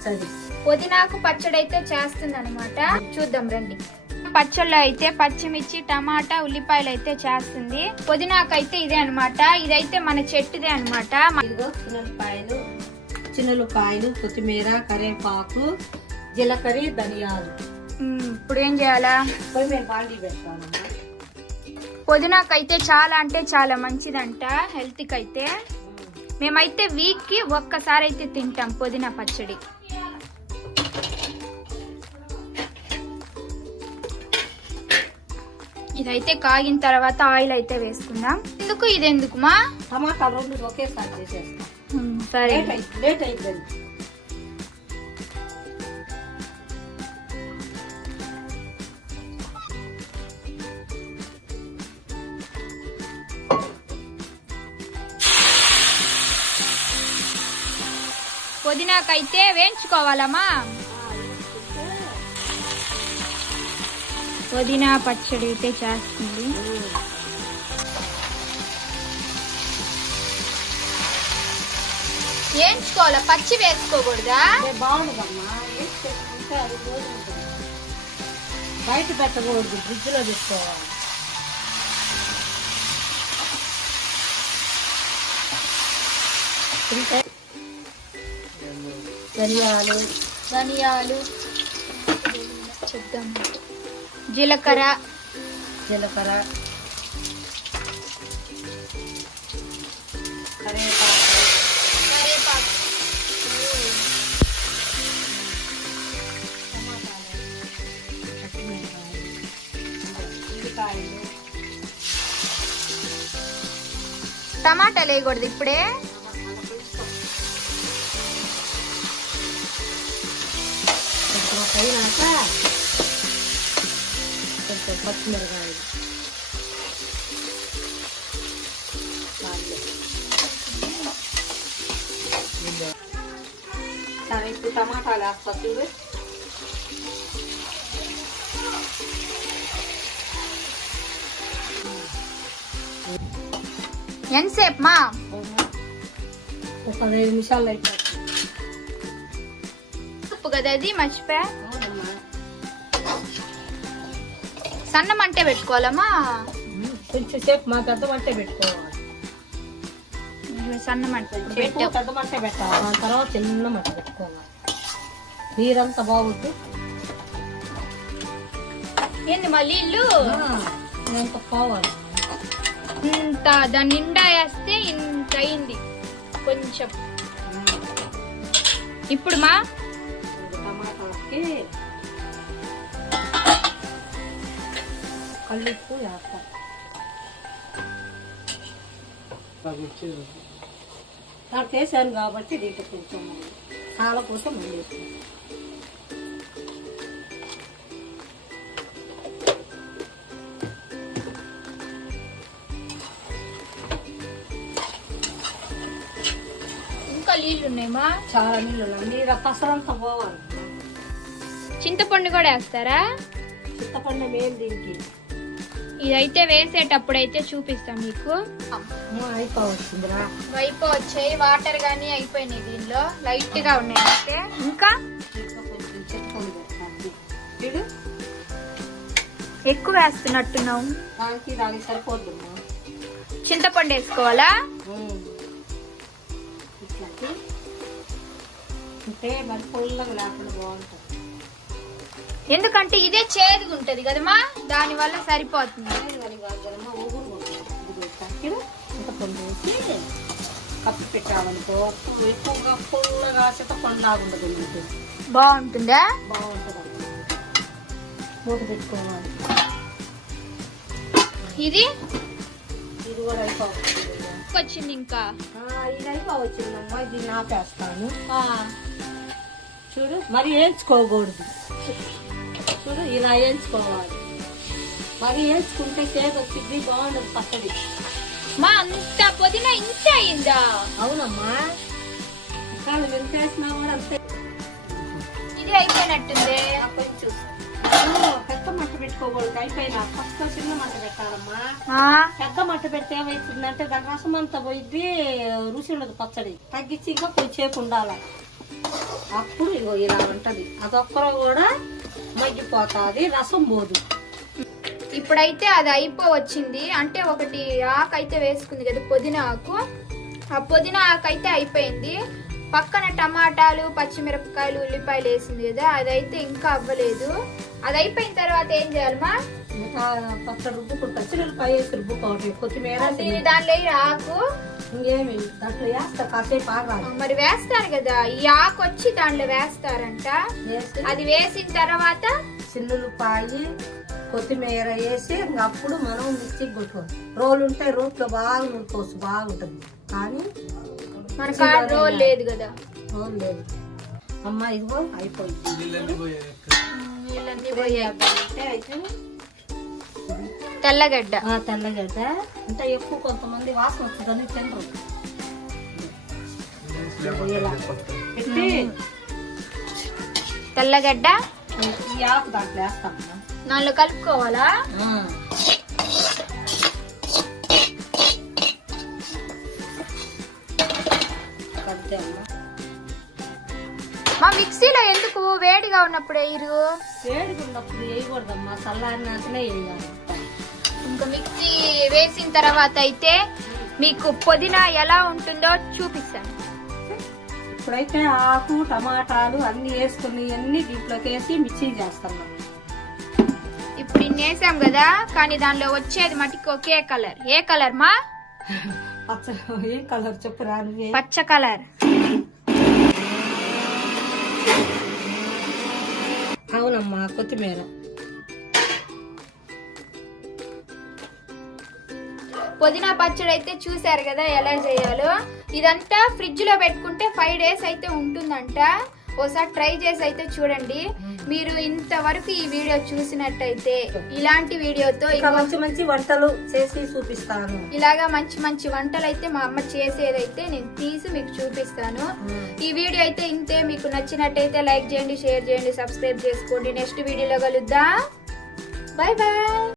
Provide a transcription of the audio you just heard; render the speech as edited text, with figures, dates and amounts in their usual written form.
పచ్చడి. పుదీనాకు పచ్చడి అయితే చేస్తుంది అనమాట. చూద్దాం రండి. పచ్చళ్ళు అయితే పచ్చిమిర్చి, టమాటా, ఉల్లిపాయలు అయితే చేస్తుంది. పుదీనాకు అయితే ఇదే అనమాట. ఇదైతే మన చెట్టుదే అనమాట. ఇదిగో చిన్నపాయలు, కొత్తిమీర, కరివేపాకు, జీలకర్ర, ధనియాలు. ఇప్పుడు ఏం చేయాలా? మేము బాండీ పెడతామమ్మా. పుదీనాకు అయితే చాలా అంటే చాలా మంచిదంట హెల్త్ కి అయితే. మేమైతే వీక్ కి ఒక్కసారి అయితే తింటాం పుదీనా పచ్చడి. ఇదైతే కాగిన తర్వాత ఆయిల్ అయితే వేసుకుందాం. ఎందుకు ఇది ఎందుకుమా? టమాటా రెండు ఒకేసారి చేసేస్తాం. సరే, లేట్ అయిపోయింది. పుదీనాకైతే వేయించుకోవాలమ్మా. పుదీనా పచ్చడి అయితే చేస్తుంది. వేయించుకోవాలా, పచ్చి వేసుకోకూడదా? బాగుండదమ్మా, బయట పెట్టకూడదు, ఫ్రిడ్జ్ లో పెట్టుకోవాలి. ధనియాలు చెప్దాం, జీలకర్ర, కరివేపాకు, టమాటాలు వేయకూడదు ఇప్పుడే. అయినాక కొంచెం పచ్చిమిరకాయలు, ఇప్పుడు టమాటాలు వేస్తా చూడు. ఎంతసేపు మా? 15 నిమిషాలు అయిపోతుంది. ఉప్పు కదా అది, మర్చిపోయా. సన్న మంటే పెట్టుకోవాలమ్మా. కొంచెం సేపు మా పెద్ద మంటే పెట్టుకోవాలి. సన్న మంట పెద్ద మంటే పెట్టాలి, దాని తర్వాత చిన్న మంట పెట్టుకోవాలి. నీరంతా బాగుంది. ఏంది మళ్ళీ ఇల్లు ఎంత పోవాలి, ఇంత దాని నిండా వేస్తే ఇంత అయింది కొంచెం. ఇప్పుడు మా టమాటాకి కల్లుప్పు వేస్తాం. నాకు వేసాను కాబట్టి దీంట్లో కొంచెం కాలపోతే మళ్ళీ వేస్తాను. ఇంకా నీళ్ళు ఉన్నాయమ్మా? చాలా నీళ్ళు ఉన్నాయి. నీరు పసరంతా పోవాలి. చింతపండు కూడా వేస్తారా? చింతపండు మేము దీనికి ఇదైతే వేసేటప్పుడు అయితే చూపిస్తాం మీకు. అయిపోవచ్చిందిరా, అయిపోవచ్చాయి. వాటర్ గానీ అయిపోయినాయి, దీనిలో లైట్ గా ఉన్నాయి. అయితే ఇంకా కొంచెం చింతపండు పెట్టాలి. ఎక్కువ వేస్తున్నట్టున్నావు. దానికి సరిపోద్దమ్మా. చింతపండు వేసుకోవాలా? ఇట్లాంటి అంటే మరి పొల్లగా లేకుండా బాగుంటుంది. ఎందుకంటే ఇదే చేదుగా ఉంటది కదమ్మా, దాని వల్ల సరిపోతుంది. చింతపండు వేసి కప్పు పెట్టామనుకో, ఎక్కువగా పొల్లగా చింతపండు లాగా ఉండదు, బాగుంటుందా? బాగుంటుంది. మూత పెట్టుకోవాలి. ఇది కూడా అయిపోవచ్చు. వచ్చింది ఇంకా ఇది అయిపోవచ్చిందమ్మా. దీన్ని ఆపేస్తాను. చూడు, మరి వేయించుకోకూడదు. చూడు, ఇలా వేయించుకోవాలి. మరి వేయించుకుంటే చేదు వచ్చింది, బాగుండదు పచ్చడి. మా అంత పుదీనా ఇంత అయిందా? అవునమ్మా, కానీ ఎంత వేసినా కూడా అంతే. ఇది అయిపోయినట్టుంది. కొంచెం పెద్ద మంట పెట్టుకోకూడదు. అయిపోయినా ఫస్ట్ చిన్న మంట పెట్టాలమ్మా. పెద్ద మంట పెడితే ఏమవుతుందంటే దాని రసం అంతా పోయిద్ది, రుచి ఉండదు పచ్చడి. తగ్గించి ఇంకా కొంచెంసేపు ఉండాలి. అప్పుడు ఇగో ఇలా ఉంటది. అదొక్కరో కూడా మగ్గిపోతుంది, రసం పోదు. ఇప్పుడైతే అది అయిపోవచ్చింది. అంటే ఒకటి ఆకు అయితే వేసుకుంది కదా, పుదీనా ఆకు. ఆ పుదీనా ఆకు అయితే అయిపోయింది. పక్కన టమాటాలు, పచ్చిమిరపకాయలు, ఉల్లిపాయలు వేసింది కదా, అదైతే ఇంకా అవ్వలేదు. అది అయిపోయిన తర్వాత ఏం చేయాలమ్మా? ఇంకా పచ్చడి రుబ్బుకుంటా, చిల్లుపాయ వేసి రుబ్బుకోవటం, కొత్తిమీర దాంట్లో ఆకు ఇంకేమి దాంట్లో వేస్తా, కాసేపు ఆగాలి. మరి వేస్తారు కదా, ఈ ఆకు వచ్చి దాంట్లో వేస్తారంట. అది వేసిన తర్వాత చిల్లుపాయి, కొత్తిమీర వేసి ఇంకా అప్పుడు మనం మిక్సీకి కొట్టుకోవాలి. రోలు ఉంటే రోట్లో బాగా నూరుకోవచ్చు, బాగుంటుంది. కానీ మన కాడ రోల్ లేదు కదా. రోల్ లేదు. అమ్మ ఇదిగో అయిపోయింది. నీళ్ళన్నీ పోయాలంటే అయితే తెల్లగడ్డ. తెల్లగడ్డ అంటే ఎక్కువ కొంతమంది వాసన వస్తుందని తినరు. ఇలా పెట్టి తెల్లగడ్డ ఈ ఆకు దాంట్లో వేస్తాం. దాంట్లో కలుపుకోవాలా? మా మిక్సీలో ఎందుకు వేడిగా ఉన్నప్పుడు వేయరు? వేడిగా ఉన్నప్పుడు వేయకూడదమ్మా, చల్లారినాకనే వేయాలి. ఇంకా మిక్సీ వేసిన తర్వాత అయితే మీకు పుదీనా ఎలా ఉంటుందో చూపిస్తాను. ఇప్పుడైతే ఆకు, టమాటాలు అన్ని వేసుకుని అన్ని దీంట్లోకి వేసి మిక్సీ చేస్తాం. ఇప్పుడు ఇన్ని వేసాం కదా, కానీ దానిలో వచ్చేది మటుకు ఒకే కలర్. ఏ కలర్ మా? పచ్చ. ఏ కలర్ చెప్పు రాను? పచ్చ కలర్. అవునమ్మా, కొత్తిమీర. పుదీనా పచ్చడి అయితే చూసారు కదా ఎలా చేయాలో. ఇదంతా ఫ్రిడ్జ్ లో పెట్టుకుంటే 5 days అయితే ఉంటుందంట. ఓసారి ట్రై చేసి అయితే చూడండి. మీరు ఇంతవరకు ఈ వీడియో చూసినట్టయితే ఇలాంటి వీడియోతో మంచి మంచి వంటలు చేసి చూపిస్తాను. ఇలాగా మంచి మంచి వంటలు అయితే మా అమ్మ చేసేదైతే నేను తీసి మీకు చూపిస్తాను. ఈ వీడియో అయితే ఇంతే. మీకు నచ్చినట్టయితే లైక్ చేయండి, షేర్ చేయండి, సబ్స్క్రైబ్ చేసుకోండి. నెక్స్ట్ వీడియోలో కలుద్దాం. Bye bye.